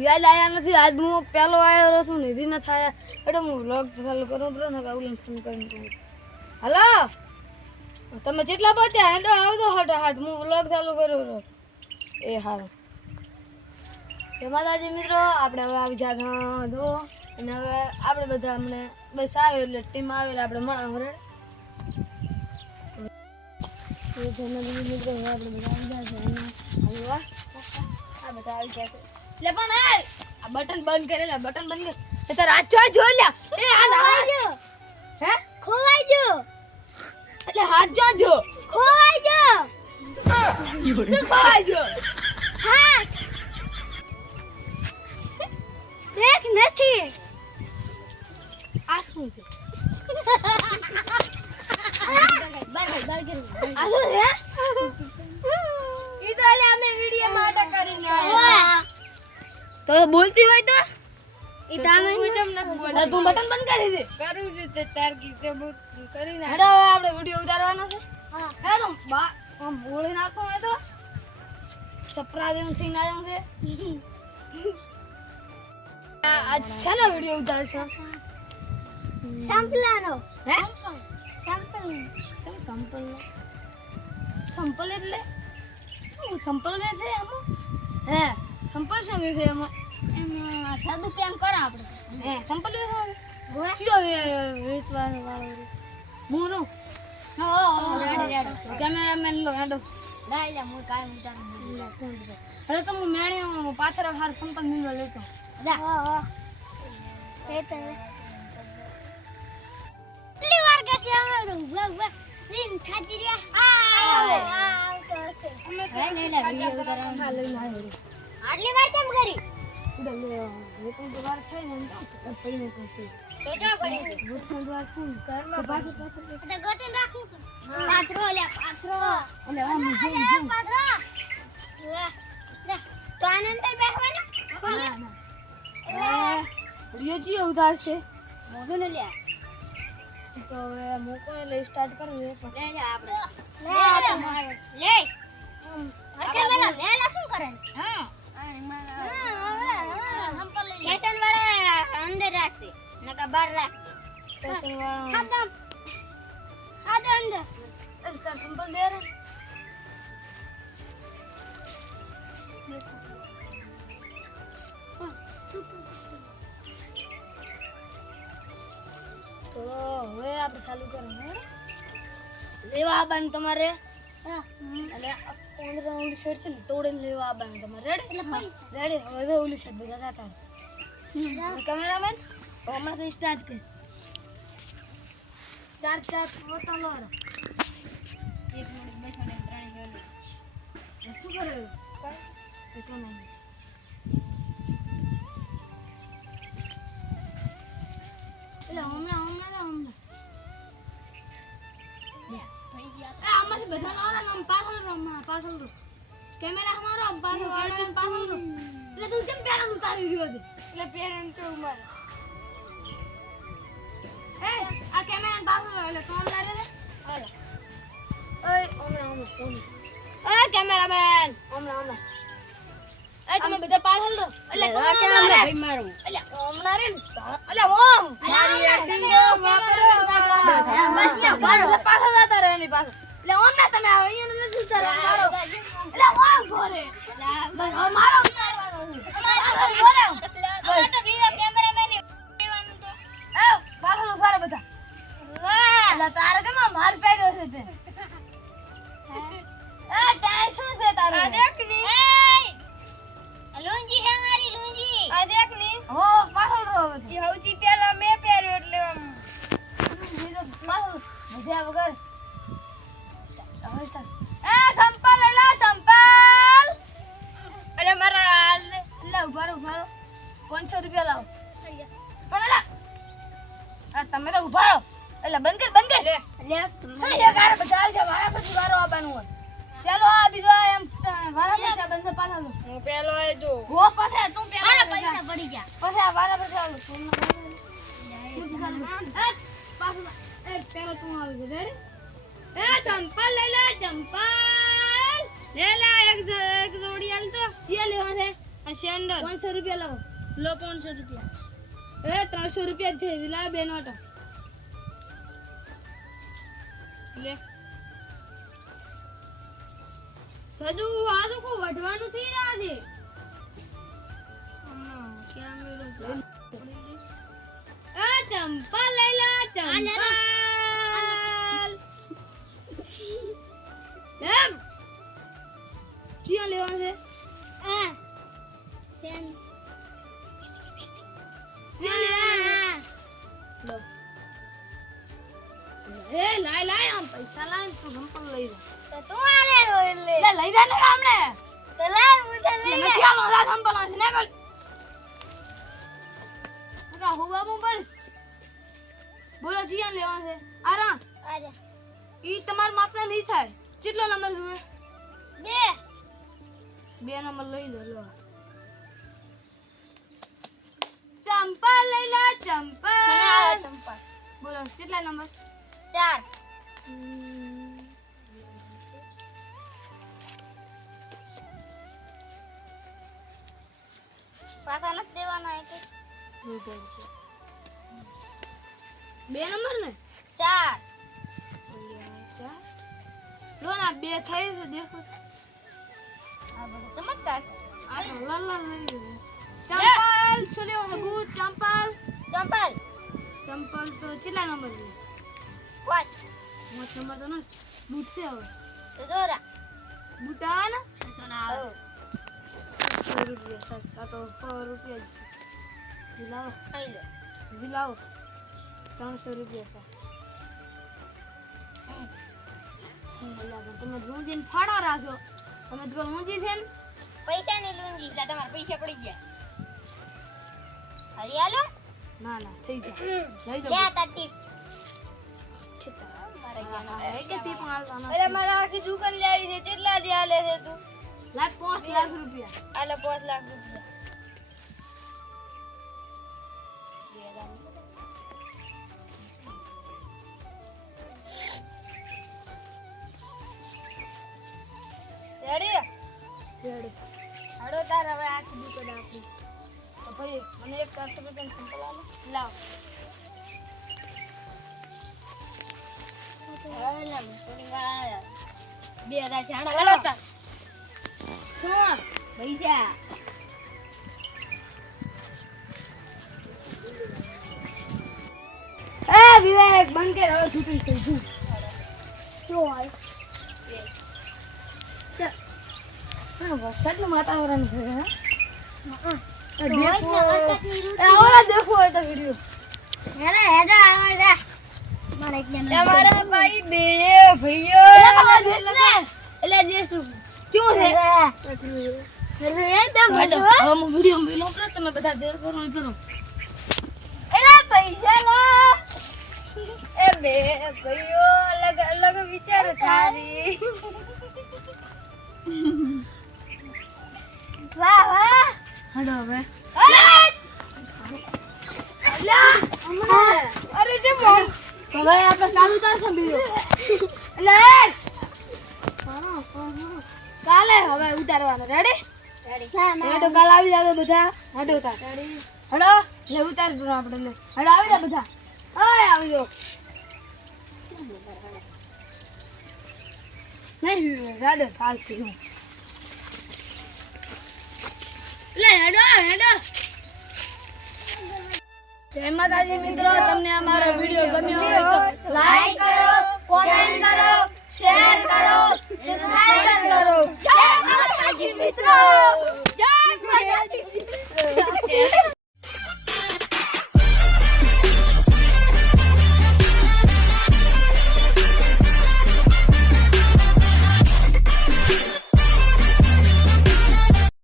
યાદ આયા નથી. આજ હું પહેલો આવ્યો છું, નિધિ ન થાય. એટલે હું વ્લોગ ચાલુ કરું પડે ને કાઉલને ફોન કરીને કહું. હલો તમે જેટલા પહોંચ્યા હેડો, આવજો હટ હાટ હું વ્લોગ ચાલુ કરું રહો એ હારું. જય માતાજી મિત્રો, આપણે હવે આવી જા દો અને હવે આપણે બધા અમને બસ આવે એટલે ટીમ આવે એટલે આપણે મળા હરે આપણે બધા આવી ગયા છે. આ બધા આવી ગયા છે. એટલે પણ એ આ બટન બંધ કરેલા બટન બંધ કર. એ તો હાથ જો જો લ્યા એ આ ખોવાઈ જો હે? ખોવાઈ જો એટલે હાથ જો જો. ખોવાઈ જો શું ખોવાઈ જો હાથ. દેખ નથી. આ શું છે? આલુ રે ઈ તો લે અમે વિડિયો માટે કરીને આવ્યા. તો બોલતી હોય તો? ઈ તામે તું બટન બંધ કરી દે. કરું છું તે તાર કીતે બહુ કરીને હવે આપણે વિડિયો ઉતારવાનો છે. હા. હે તો બા આમ બોલી નાખો હે તો. સપરા જેમ થઈને આવ્યો છે. આ આજ છે ને વિડિયો ઉતારશો? સંપલાનો. હે? સંપલ. ચમ સંપલ? સંપલ એટલે? શું સંપલ વે છે આમાં વે છે એમાં. સાદું કેમ કર આપણે. હે કંપની છે ગોળા કયો વેચવાનો વાળો મોરો હા રેડી રેડી કેમેરામેન લો હેડો. લાઈ જા હું કાઈ ઉતાર. હવે તો હું પાથરા હાર સંપલ મિલવા લેતો. જા. હા હા તે તે કેટલી વાર કરશે અમે તો? ઊભા ઊભા રીન થાકી રહ્યા આ આવતો હશે. અમે તો લઈ લે ઉતારવાનું. હા લઈ લે આટલી વાર કેમ કરી? ઉડે લે વેકમ વાર થાય ને તો પડીને કરશે તો જો પડી ગુસ્સા દ્વાર ફૂલ ઘરમાં બાજુ પાછળ એટલે ગોતીને રાખું પાથરો લે પાથરો. અને આમ જેમ જો પાથરો. લે તો આનંદર બેસવાનો? ના ના. વિડિયો જી ઉતારશે મોઢું ને લે. તો હવે મૂકો એટલે સ્ટાર્ટ કરવું લે લે આપણે. લે લે. લે. લે શું કરે? હા. સ્ટેશન વાળા અંદર રાખશે નકા બહાર રાખ સ્ટેશન વાળા ખાતમ ખાતમ અંદર એટલે કંપલ દે રે તો હવે આપણે ચાલુ કરવાનું લેવા આવવાનું તમારે અને ઓલી ઓલી સાઈડ છે તોડીને લેવા આવવાનું તમારે. રેડી રેડી હવે ઓલી સાઈડ બધા થતા કેમેરામેન હમણાં સ્ટાર્ટ કર. ચાર ચાર પોતા લો. એક મિનિટ ત્રણ મિનિટ શું કરે? કઈ? તો નહીં. પાછળ રહો. કેમેરા અમારો પાછળ કેમેરા પાછળ રહો. એટલે તું કેમ પેરણ ઉતારી રહ્યો છે? એટલે પેરણ તો ઉમર એ આ કેમેરા પાછળ રહો, એટલે કોણ લારે રે. હાલો. ઓય હમણાં હમણાં હમણાં. ઓય કેમેરામેન હમણાં હમણાં. એ તમે બધા પાછળ રહો એટલે કોણ કેમેરા ભાઈ મારું. એટલે હમણાં રે એટલે ઓમ. મારી તો વાપરો. બસ બસ ને પાછળ જતા રહે એની પાછળ પહેલો એ જો ગો પાસે તું પૈસા પડી ગયા. પછી આ વારા તું એ પાછું એ પેલા તું આવી છે રેડી એ ચંપલ લઈ લે ચંપલ. લે લા એક એક જોડી હાલ તો. ચિયા લેવા છે? આ સેન્ડલ. લો પાંચસો રૂપિયા લાવો. લો પાંચસો રૂપિયા. એ ત્રણસો રૂપિયા થઈ લાવ બે નોટો લે. સદુ આ તો કોઈ વઢવાનું થઈ રહ્યા છે. ચંપલ લઈ લો ચંપલ એમ ક્યાં લેવાનું છે આ સેન લો એ લાય લાય આમ પૈસા લાય તું ચંપલ લઈ જા તો તું આને રોઈ લે લે લઈ જા ને ગામડે તો લાય મુઠા લે નથી આલો લા ચંપલ આથી ને કર કા હુવા મુ બસ? બોલો જીયા લેવાનું છે. આરા અરે. ઈ તમાર માપના નહીં થાય. કેટલો નંબર જોઈએ બે. બે નંબર લઈ લો લો. ચંપા લઈ લો ચંપા ચંપલ. બોલો કેટલા નંબર? ચાર. પાછા નથી દેવાના એટલે બે નંબર ને? ચાર. લો ના બે થઈ છે દેખો. ચમત્કાર. ચંપલ શું લેવાનું બૂટ ચંપલ. ચંપલ. ચંપલ તો કેટલા નંબર છે? પાંચ. મોટ નંબર તો બૂટ છે હવે. તો દોરા. બૂટ આવે ને સોના આવે. સો રૂપિયા તો સો રૂપિયા લાવો ખાઈ લો વિલાવો ત્રણસો રૂપિયા છે અલા, પણ તમે ફાળો ફાડો રાખો તમે તો ઊંજી છે ને પૈસા ની લુંગી એટલે તમારા પૈસા પડી ગયા હરિયાલો ના ના થઈ જાય લઈ લે જાઓ એક જ ટીપ મારા આખી દુકાન લેવી છે કેટલા દે આલે છે તું લાખ પાંચ લાખ રૂપિયા આલે પાંચ લાખ રૂપિયા રેડી? રેડી. હાડો તાર હવે આખી દુકાન આપી તો ભાઈ મને એક ચારસો રૂપિયાનું સંપલ આલો. લાવ. બે હજાર છે. હાડો હાડો તાર. શું? પૈસા. એ વિવેક બંધ કે હવે છૂટી થઈ જુ શું હોય? હા વરસાદનું વાતાવરણ છે તમે બધા દેર કરો કરો. પૈસા એ બે ભાઈઓ અલગ અલગ વિચાર થારી વાહ વાહ. હેડો હવે. અરે જે હવે આપણે એટલે કાલે હવે ઉતારવાનું. રેડી હેડો કાલ આવી જાવ બધા. હડો ઉતાર. હેડો લે ઉતાર દો આપણે લે. હેડો આવી જા બધા. ઓય આવી જાઓ. નહીં રાડે ફાલસી હું જય માતાજી મિત્રો, તમને અમારો વીડિયો ગમ્યો હોય તો લાઈક કરો કોમેન્ટ કરો શેર કરો સબસ્ક્રાઇબ કરો. જય માતાજી મિત્રો.